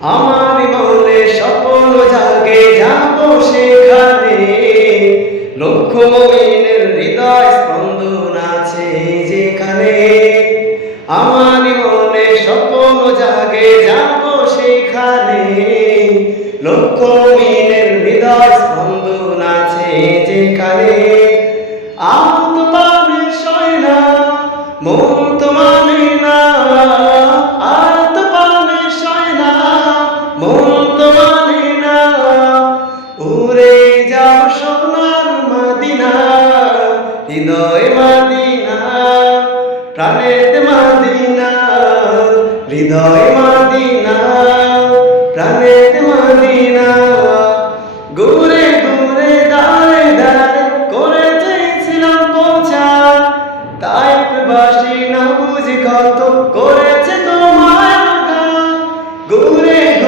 আমার মনে স্বপ্ন জাগে যাব সেখানে। লক্ষ মমিনের হৃদয় স্পন্দন আছে যেখানে। আমার মনে স্বপ্ন জাগে যাব সেখানে। লক্ষ মমিনের হৃদয় স্পন্দন আছে যেখানে। আত পানে সয়না, মন তো উড়ে যাও সোনার মাদিনা, হৃদয় মাদিনা, প্রাণের মাদিনা, হৃদয় মাদিনা, প্রাণের মাদিনা। ঘুরে ঘুরে দাঁড়ে দাঁড়ে করে চেয়েছিলাম পৌঁছা। তাই বাসি না বুঝি কত করেছে তোমার ঘুরে ঘুরে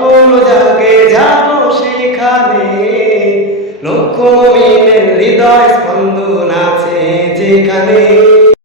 মনে যাকে যাব সেখানে লক্ষ্য হৃদয় স্পন্দন আছে যেখানে।